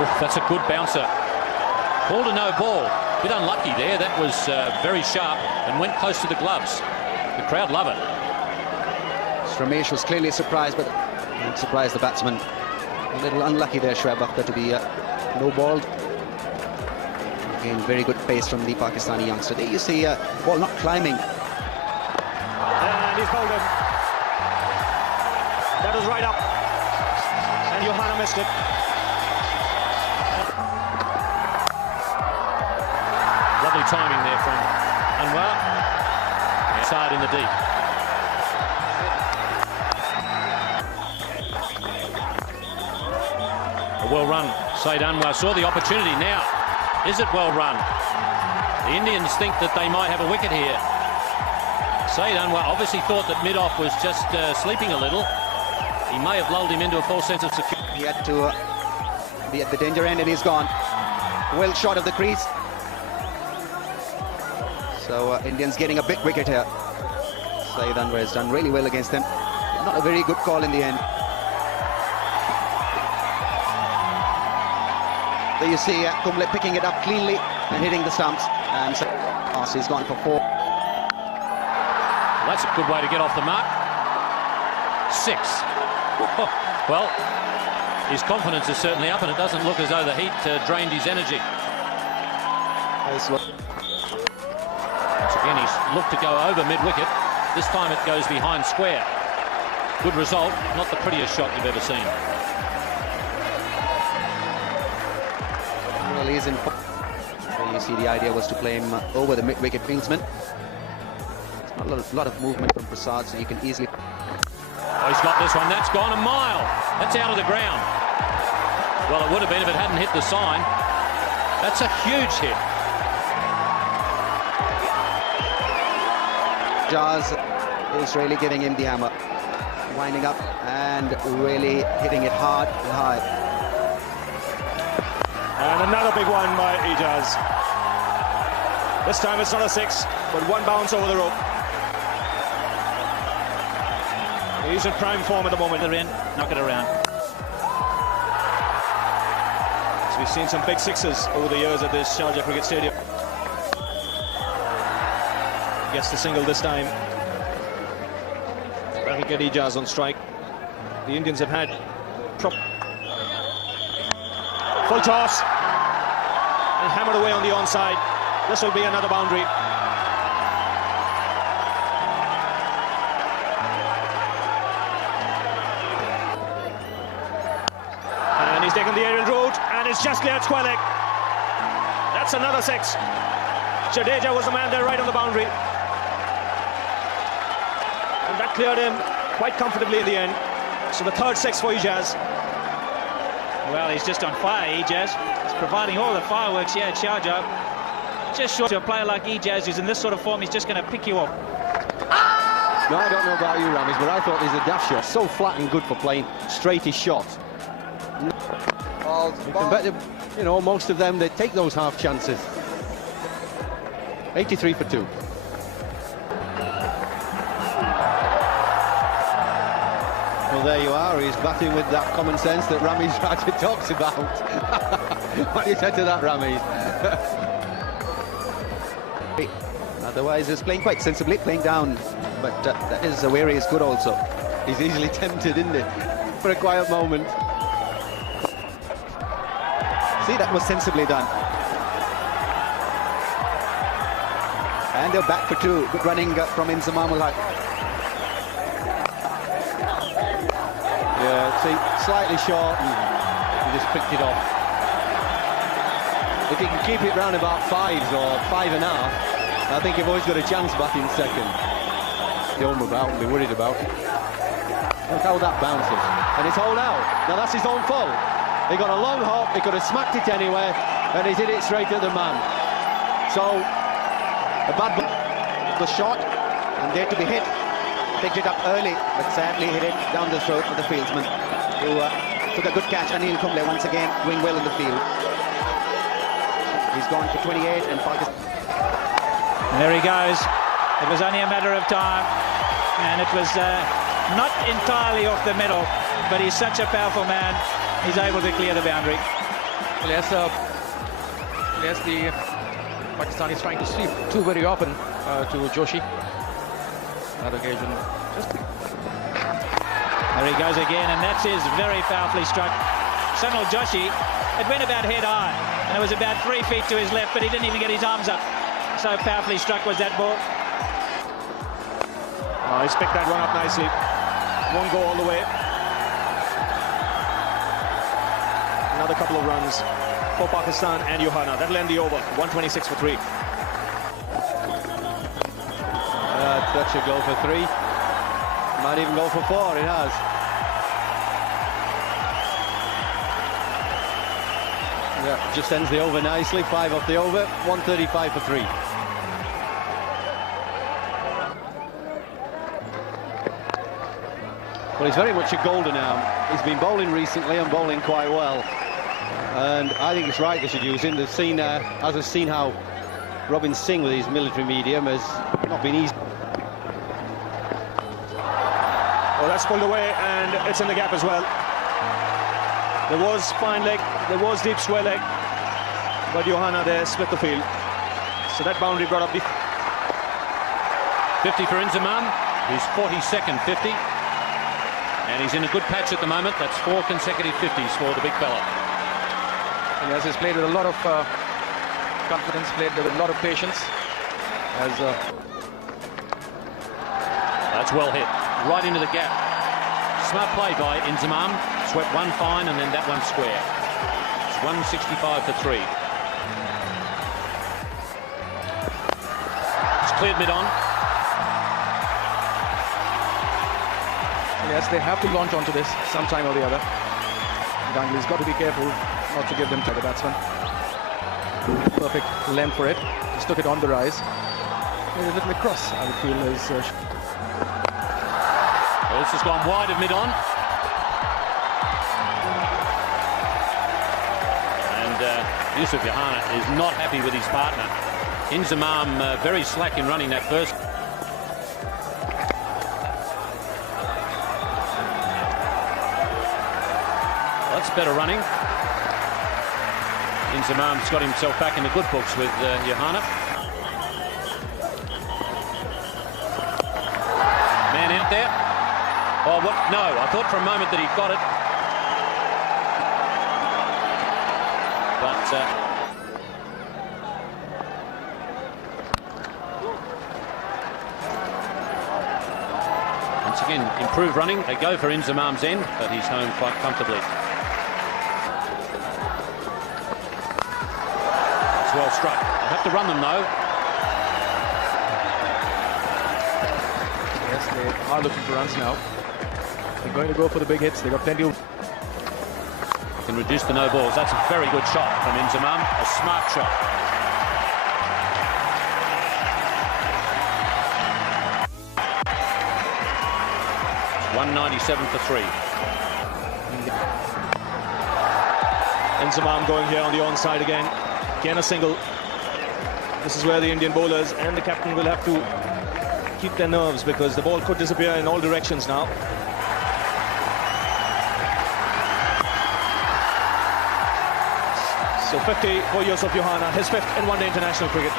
Oh, that's a good bouncer. Ball to no ball. Bit unlucky there. That was very sharp and went close to the gloves. The crowd love it. Ramesh was clearly surprised, but surprised the batsman. A little unlucky there, Shoaib Akhtar, to be no-balled. Again, very good pace from the Pakistani youngster. There you see ball not climbing. And he's bowled him. That was right up. And Johanna missed it. Lovely timing there from Anwar. Side in the deep. A well run. Saeed Anwar saw the opportunity. Now, is it well run? The Indians think that they might have a wicket here. Saeed Anwar obviously thought that mid-off was just sleeping a little. He may have lulled him into a false sense of security. He had to be at the danger end, and he's gone. Well short of the crease. So Indians getting a big wicket here. Saeed Anwar has done really well against them. Not a very good call in the end. There you see Kumble picking it up cleanly and hitting the stumps. And so he's gone for 4. That's a good way to get off the mark. 6. Well, his confidence is certainly up, and it doesn't look as though the heat drained his energy. Once again, he's looked to go over mid-wicket. This time it goes behind square. Good result, not the prettiest shot you've ever seen. Well, he's in. So you see, the idea was to play him over the mid-wicket fieldsman. There's a lot of movement from Prasad, so you can easily. Oh, he's got this one. That's gone a mile. That's out of the ground. Well, it would have been if it hadn't hit the sign. That's a huge hit. Jazz is really giving him the hammer. Winding up and really hitting it hard and high. And another big one by Ijaz. This time it's not a 6, but one bounce over the rope. He's in prime form at the moment. They're in, knock it around. So we've seen some big 6s over the years at this Sharjah Cricket Stadium. Gets the single this time. Very good Ijaz on strike. The Indians have had full toss and hammered away on the onside. This will be another boundary. And he's taken the aerial route, and it's just cleared square leg. That's another 6. Jadeja was the man there right on the boundary. And that cleared him quite comfortably in the end. So the third 6 for Ijaz. Well, he's just on fire, Ijaz. He's providing all the fireworks here at Sharjah. Just short to a player like Ijaz, who's in this sort of form, he's just going to pick you up. No, I don't know about you, Ramesh, but I thought he's a daft shot. So flat and good for playing straightish shot. You know, most of them, they take those half chances. 83 for 2. Well, there you are. He's batting with that common sense that Ramesh Raja talks about. What do you say to that, Ramesh? Otherwise, he's playing quite sensibly, playing down. But that is where he is good also. He's easily tempted, isn't he? For a quiet moment. See, that was sensibly done. And they're back for 2. Good running from Inzamam-ul-Haq. Yeah, see, slightly short, and he just picked it off. If he can keep it round about 5s or 5.5, I think you've always got a chance batting second. Don't move out and be worried about. Look how that bounces. And it's hauled out. Now that's his own fault. He got a long hop, he could have smacked it anyway, and he's hit it straight at the man. So, a bad ball. It was shot, and there to be hit. Picked it up early, but sadly hit it down the throat of the fieldsman, who took a good catch. Anil Kumble once again doing well in the field. He's gone for 28, and Pakistan. There he goes. It was only a matter of time, and it was not entirely off the middle, but he's such a powerful man. He's able to clear the boundary. Well, yes, the Pakistan is trying to sweep too very often to Joshi. That occasion. There he goes again, and that's his very powerfully struck. Sunil Joshi, it went about head high, and it was about 3 feet to his left, but he didn't even get his arms up. So powerfully struck was that ball. Oh, he's picked that one up nicely. Won't go all the way. Another couple of runs for Pakistan and Johanna. That'll end the over. 126 for 3. That should go for 3. Might even go for 4. It has. Yeah, just ends the over nicely. 5 off the over. 135 for 3. Well, he's very much a golden arm. He's been bowling recently and bowling quite well. And I think it's right they should use him. They've seen, as I've seen how Robin Singh with his military medium has not been easy. Oh, that's pulled away, and it's in the gap as well. There was fine leg, there was deep square leg, but Johanna there split the field. So that boundary brought up the 50 for Inzamam, his 42nd 50. And he's in a good patch at the moment. That's 4 consecutive 50s for the big fella. And yes, he's played with a lot of confidence, played with a lot of patience. That's well hit, right into the gap. Smart play by Inzamam. Swept one fine and then that one square. It's 165 for 3. It's cleared mid-on. Yes, they have to launch onto this sometime or the other. Ganguly's got to be careful not to give them to the batsman. Perfect length for it. Just took it on the rise. Maybe a little across, I would feel, is... Well, this has gone wide of mid-on. And Yusuf Johanna is not happy with his partner. Inzamam very slack in running that first. That's better running. Inzamam's got himself back in the good books with Johanna. Man out there. Oh, what? No, I thought for a moment that he got it. But once again, improved running. They go for Inzamam's end, but he's home quite comfortably. Well struck. They'll have to run them though. Yes, they are looking for runs now. They're going to go for the big hits. They've got plenty of... Can reduce the no balls. That's a very good shot from Inzamam. A smart shot. It's 197 for 3. Inzamam going here on the onside again. Again a single. This is where the Indian bowlers and the captain will have to keep their nerves because the ball could disappear in all directions now. So 50 for Yusuf Johanna, his 5th in one-day international cricket.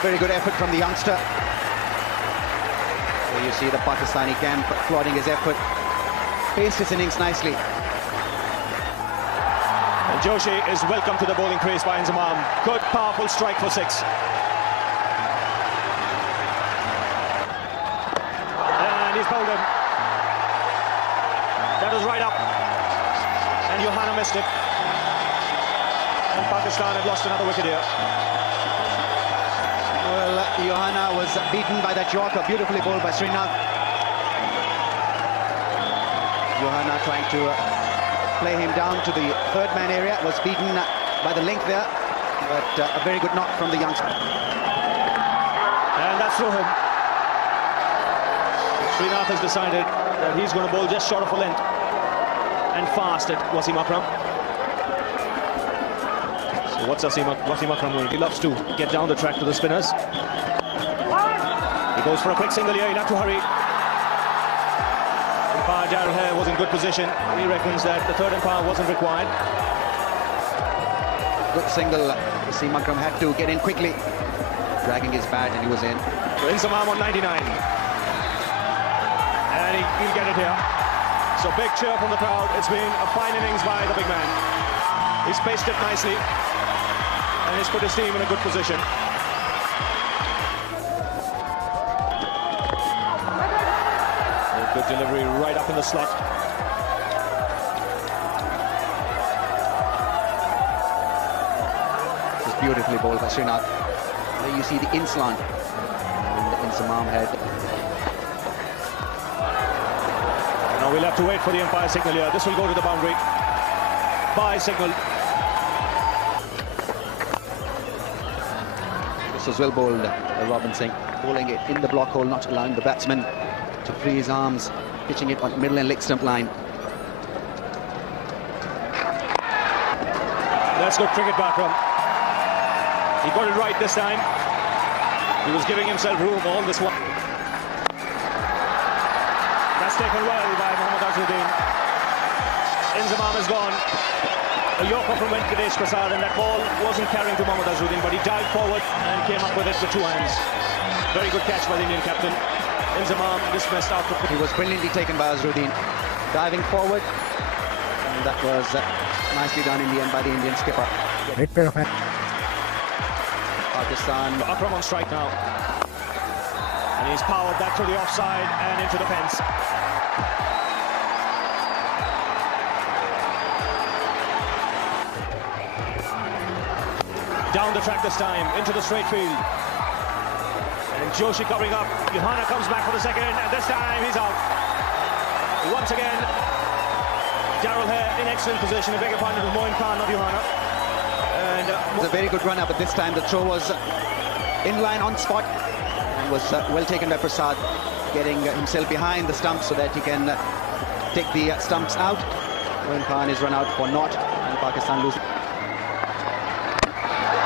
Very good effort from the youngster. There you see the Pakistani camp applauding his effort. Paced his innings nicely. Joshi is welcome to the bowling crease by Inzamam. Good, powerful strike for 6. And he's bowled him. That was right up. And Johanna missed it. And Pakistan have lost another wicket here. Well, Johanna was beaten by that Yorker, beautifully bowled by Srinath. Johanna trying to... play him down to the third man area, was beaten by the length there, but a very good knock from the youngster. And that's through him. Srinath has decided that he's going to bowl just short of a length and fast at Wasim Akram. So what's Wasim Akram doing? He loves to get down the track to the spinners. He goes for a quick single here, he'll have to hurry. Darrell was in good position. He reckons that the third umpire wasn't required. Good single. Wasim Akram had to get in quickly, dragging his bat, and he was in. So Inzamam on 99. And he'll get it here. So big cheer from the crowd. It's been a fine innings by the big man. He's paced it nicely. And he's put his team in a good position. Good delivery right up in the slot. This is beautifully bowled by Srinath. There you see the in-slant. And Inzamam had. Now we'll have to wait for the umpire signal here. This will go to the boundary. Bye signal. This was well bowled by Robin Singh. Bowling it in the block hole, not allowing the batsman to free his arms, pitching it on middle and leg stump line. That's good cricket by Akram. He got it right this time. He was giving himself room all this while. That's taken well by Mohammad Azharuddin. Inzamam is gone. A yorker from Venkatesh Prasad, and that ball wasn't carrying to Mohammad Azharuddin, but he dived forward and came up with it with two hands. Very good catch by the Indian captain. Inzamam dismissed after. He was brilliantly taken by Azharuddin, diving forward, and that was nicely done in the end by the Indian skipper. Great pair of hands. Pakistan. Akram on strike now, and he's powered that to the offside and into the fence. Down the track this time, into the straight field. And Joshi covering up. Johanna comes back for the second, and this time he's out. Once again, Darrell in excellent position. I beg your pardon, it was Moin Khan, not Johanna. And it was a very good run-up, but this time the throw was in line on spot and was well taken by Prasad, getting himself behind the stumps so that he can take the stumps out. Moin Khan is run out for naught, and Pakistan lose.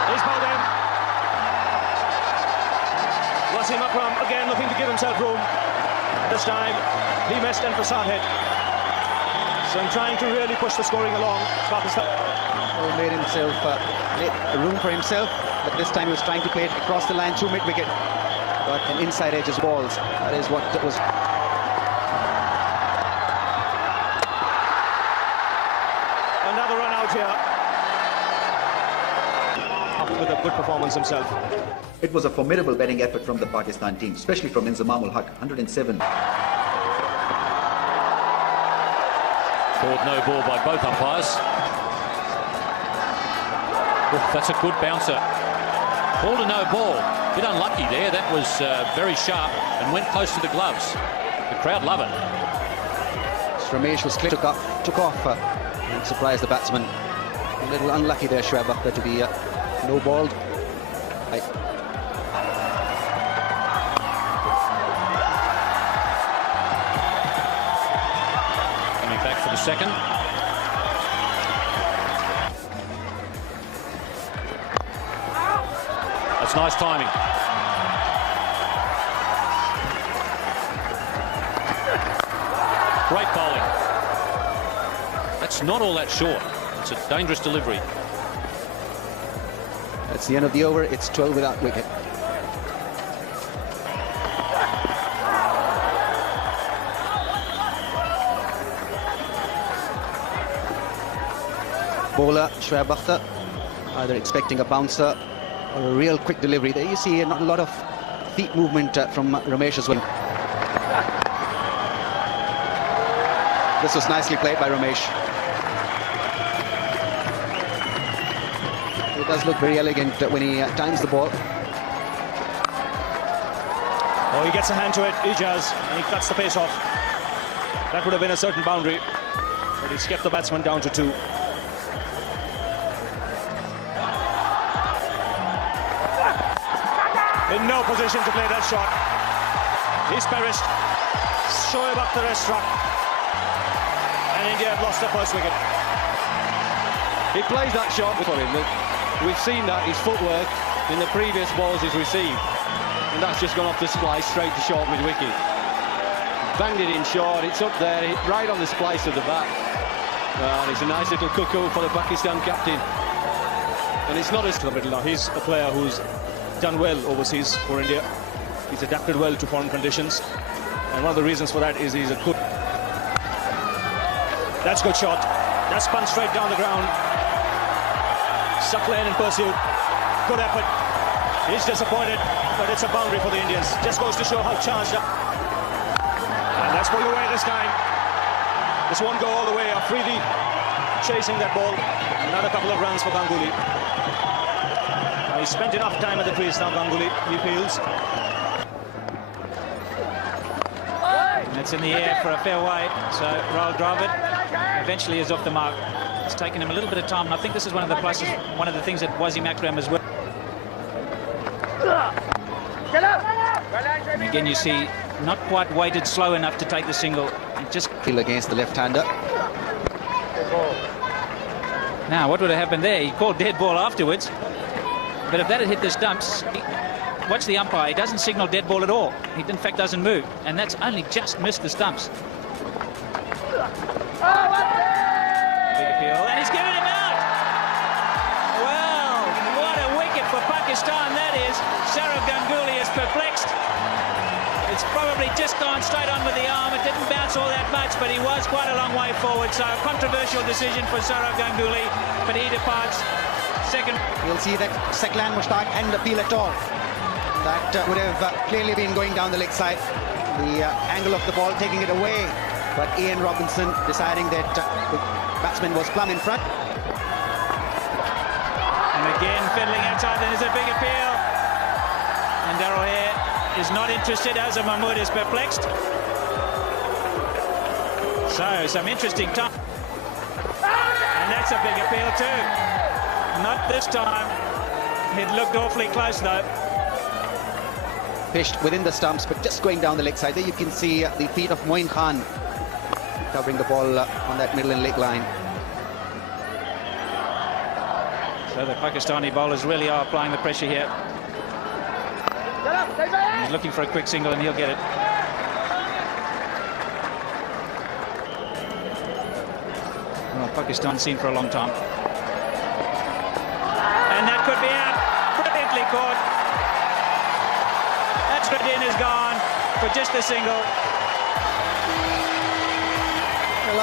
He's bowled in. Wasim Akram again looking to give himself room. This time he missed and Prasad hit. So I'm trying to really push the scoring along. Pakistan. He made himself room for himself, but this time he was trying to play it across the line through mid-wicket. But an inside edges balls. That is what it was. Another run out here. With a good performance himself. It was a formidable batting effort from the Pakistan team, especially from Inzamam-ul-Haq, 107. Called no ball by both umpires. Oof, that's a good bouncer. Called a no ball. A bit unlucky there. That was very sharp and went close to the gloves. The crowd love it. Ramesh was took off and surprised the batsman. A little unlucky there, Shoaib Akhtar, to be no balled. Coming back for the second. That's nice timing. Great bowling. That's not all that short. It's a dangerous delivery. That's the end of the over. It's 12 without wicket. Bowler Shoaib Akhtar either expecting a bouncer or a real quick delivery. There you see not a lot of feet movement from Ramesh as well. This was nicely played by Ramesh. It does look very elegant when he times the ball. Oh, he gets a hand to it, Ijaz, and he cuts the pace off. That would have been a certain boundary, but he's kept the batsman down to 2. In no position to play that shot. He's perished. Shoaib Akhtar has struck. And India have lost their first wicket. He plays that shot for him. We've seen that, his footwork in the previous balls he's received. And that's just gone off the splice straight to short mid-wicket. banged it in short. It's up there, right on the splice of the bat. And it's a nice little cuckoo for the Pakistan captain. And it's not as... Now he's a player who's done well overseas for India. He's adapted well to foreign conditions. And one of the reasons for that is he's a good... That's a good shot. That's spun straight down the ground. Suckler in pursuit. Good effort. He's disappointed, but it's a boundary for the Indians. Just goes to show how charged up. And that's pulled away this time. This won't go all the way. Afridi chasing that ball. Another couple of runs for Ganguly. He spent enough time at the crease now, Ganguly. He feels. And it's in the air for a fairway. So Rahul Dravid eventually is off the mark. It's taken him a little bit of time, and I think this is one of the pluses, one of the things that Wasim Akram has worked. And again, you see, not quite weighted slow enough to take the single. And just Feel against the left-hander. now, what would have happened there? He called dead ball afterwards. But if that had hit the stumps, watch the umpire. He doesn't signal dead ball at all. He, in fact, doesn't move. And that's only just missed the stumps. Big appeal, and he's given him out. Well, what a wicket for Pakistan that is. Sourav Ganguly is perplexed. It's probably just gone straight on with the arm. It didn't bounce all that much, but he was quite a long way forward. So a controversial decision for Sourav Ganguly, but he departs second. You'll see that Seklan Mushtaq and appeal at all. That would have clearly been going down the leg side. The angle of the ball taking it away. But Ian Robinson deciding that the batsman was plumb in front. And again, fiddling outside, there's a big appeal. And Darrell Hare is not interested. Azhar Mahmood is perplexed. So, some interesting time. And that's a big appeal too. Not this time. It looked awfully close though. Pitched within the stumps, but just going down the leg side. There you can see the feet of Moin Khan covering the ball on that middle and leg line. So the Pakistani bowlers really are applying the pressure here. He's looking for a quick single and he'll get it. Well, Pakistan seen for a long time. And that could be out. Brilliantly caught. Azharuddin is gone for just a single.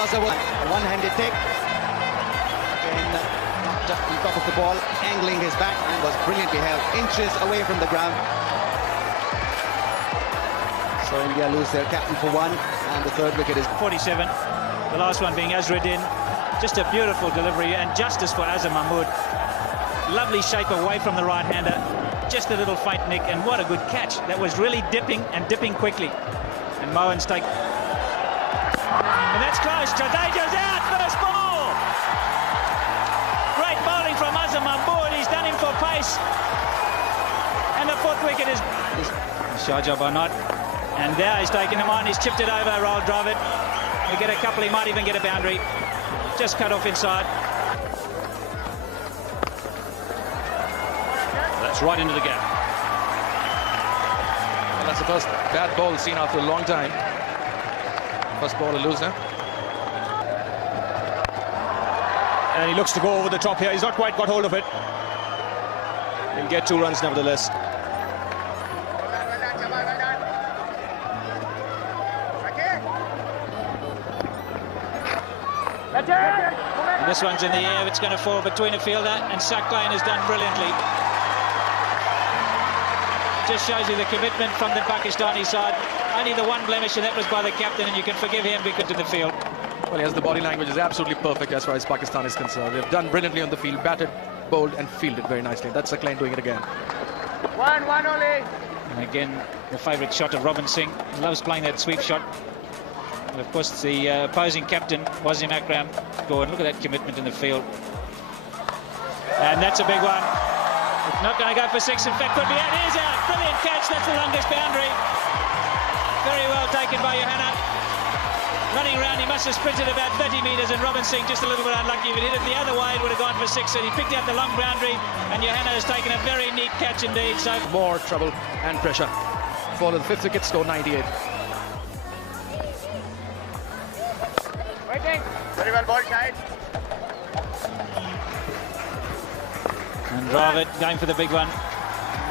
A one-handed take. Again, knocked up on top of the ball, angling his back, and was brilliantly held inches away from the ground. So India lose their captain for one, and the third wicket is 47. The last one being Azharuddin. Just a beautiful delivery and justice for Azhar Mahmood. Lovely shape away from the right-hander. Just a little faint nick, and what a good catch. That was really dipping and dipping quickly. And Mohan's take. And that's close. Jadeja's out. First ball. Great bowling from Azhar Mahmood. He's done him for pace. And the fourth wicket is Sharjah by night. And there he's taken him on. He's chipped it over. Rahul Dravid. He'll get a couple. He might even get a boundary. Just cut off inside. That's right into the gap. And that's the first bad ball seen after a long time. First ball a loser. And he looks to go over the top here. He's not quite got hold of it. He'll get 2 runs nevertheless. And this one's in the air. It's going to fall between a fielder, and Saklan has done brilliantly. Just shows you the commitment from the Pakistani side. Only the one blemish, and that was by the captain, and you can forgive him because of the field. Well, yes, the body language is absolutely perfect as far as Pakistan is concerned. They've done brilliantly on the field, batted, bowled, and fielded very nicely. That's Saklan doing it again. One only. And again, the favourite shot of Robin Singh. He loves playing that sweep shot. And of course, the opposing captain, Wasim Akram, go and look at that commitment in the field. And that's a big one. It's not going to go for 6. In fact, could be out. It is out. Brilliant catch. That's the longest boundary. Very well taken by Johanna. Running around, he must have sprinted about 30 metres, and Robin Singh just a little bit unlucky. If it hit it the other way, it would have gone for 6. And he picked out the long boundary, and Johanna has taken a very neat catch indeed. So more trouble and pressure. For the 5th wicket, score 98. Very well ball side. And Dravid going for the big one,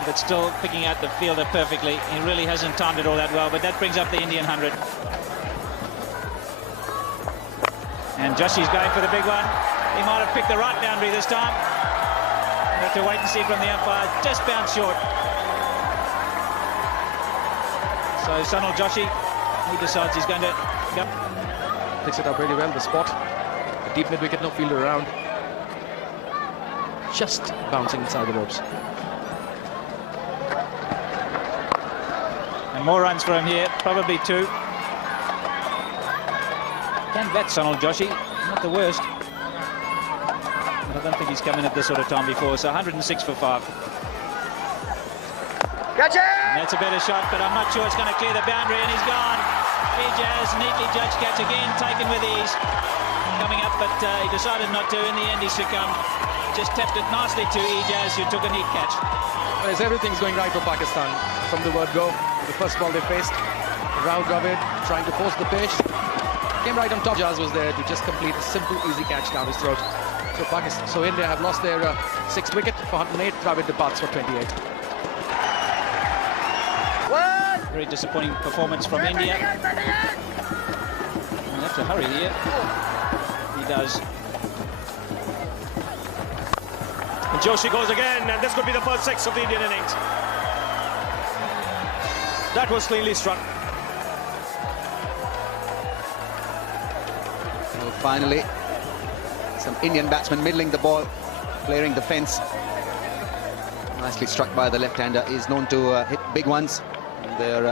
but still picking out the fielder perfectly. He really hasn't timed it all that well, but that brings up the Indian 100. And Joshi's going for the big one. He might have picked the right boundary this time. We'll have to wait and see from the umpire. Just bounced short. So Sunil Joshi, he decides he's going to go. Picks it up really well, the spot. The deep mid-wicket, no fielder around. Just bouncing inside the ropes. And more runs for him here, probably 2. Can bat Sunil Joshi, not the worst. But I don't think he's come in at this sort of time before, so 106 for 5. Catch it! And that's a better shot, but I'm not sure it's going to clear the boundary, and he's gone. Ijaz, neatly judged catch again, taken with ease. Coming up, but he decided not to. In the end, he succumbed. Just tapped it nicely to Ijaz, who took a neat catch. Well, everything's going right for Pakistan from the word go. The first ball they faced, Rahul Dravid trying to force the pitch. Came right on top. Ijaz was there to just complete a simple, easy catch down his throat. So India have lost their 6th wicket for 108. Dravid departs for 28. Very disappointing performance from India. He'll have to hurry here. He does. And Joshi goes again, and this could be the first 6 of the Indian innings. That was cleanly struck. Well, finally, some Indian batsmen middling the ball, clearing the fence. Nicely struck by the left-hander. Is known to hit big ones. They're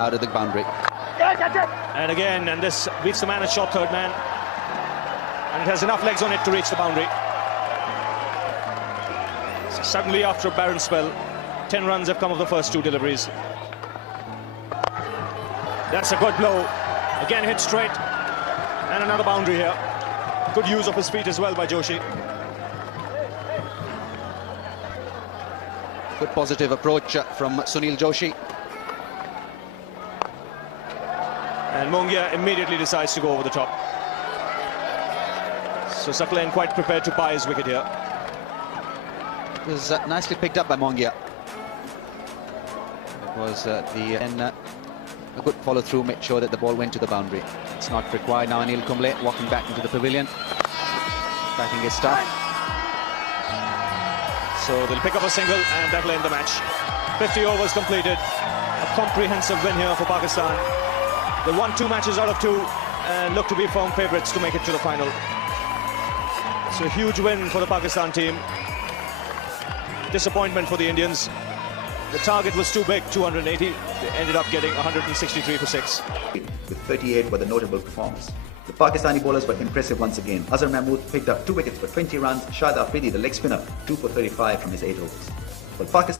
out of the boundary. And again, and this beats the man at short third man. And it has enough legs on it to reach the boundary. So suddenly, after a barren spell, 10 runs have come of the first 2 deliveries. That's a good blow. Again, hit straight. And another boundary here. Good use of his feet as well by Joshi. Good positive approach from Sunil Joshi. And Mongia immediately decides to go over the top. So Saklan quite prepared to buy his wicket here. It was nicely picked up by Mongia. It was a good follow-through, made sure that the ball went to the boundary. It's not required now. Anil Kumble walking back into the pavilion. Batting his stuff. So they'll pick up a single, and that'll end the match. 50 overs completed. A comprehensive win here for Pakistan. They won 2 matches out of 2 and look to be firm favourites to make it to the final. So a huge win for the Pakistan team. Disappointment for the Indians. The target was too big, 280. They ended up getting 163 for 6. With 38 were the notable performers. The Pakistani bowlers were impressive once again. Azhar Mahmood picked up 2 wickets for 20 runs. Shahid Afridi, the leg spinner, 2 for 35 from his 8 overs. But Pakistan